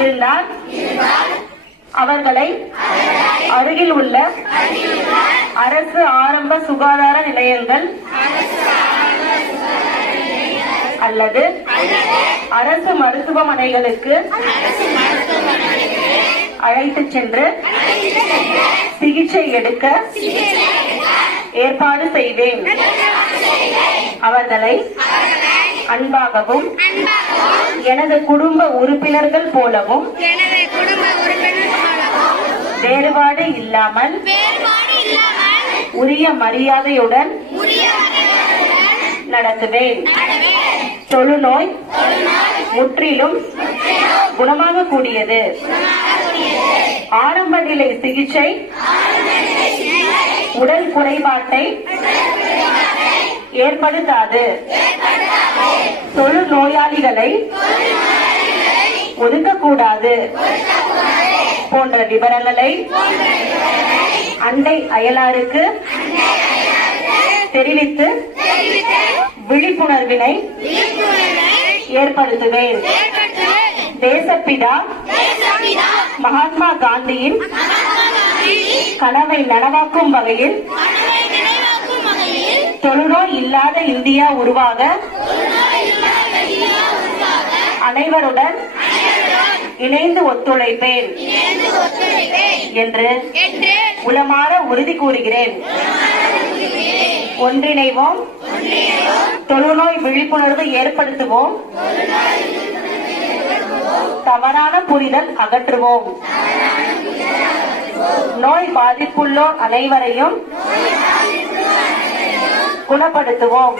இருந்தால் அவர்களை அருகில் உள்ள அரசு ஆரம்ப சுகாதார நிலையங்கள் அல்லது அரசு மருத்துவமனைகளுக்கு அழைத்துச் சென்று சிகிச்சை எடுக்க ஏற்பாடு செய்வேன். அவர்களை அன்பாகவும் எனது குடும்ப உறுப்பினர்கள் போலவும் வேறுபாடு இல்லாமல் உரிய மரியாதையுடன் நடத்துவேன். தொழுநோய் முற்றிலும் குணமாக கூடியது. ஆரம்ப நிலை சிகிச்சை உடல் குறைபாட்டை ஏற்படுத்தாது. தொழுநோயாளிகளை ஒதுக்கக்கூடாது போன்ற விவரங்களை அண்டை அயலாருக்கு தெரிவித்து விழிப்புணர்வினை ஏற்படுத்துவேன். தேசப்பிதா மகாத்மா காந்தியின் கனவை நனவாக்கும் வகையில் தொழுநோய் இல்லாத இந்தியா உருவாக அனைவருடன் இணைந்து ஒத்துழைப்பேன் என்று உளமாற உறுதி கூறுகிறேன். ஒன்றிணைவோம், தொழுநோய் விழிப்புணர்வு ஏற்படுத்துவோம், தவறான புரிதல் அகற்றுவோம். நோய் பாதிப்புள்ளோர் அனைவரையும் குணப்படுத்துவோம்.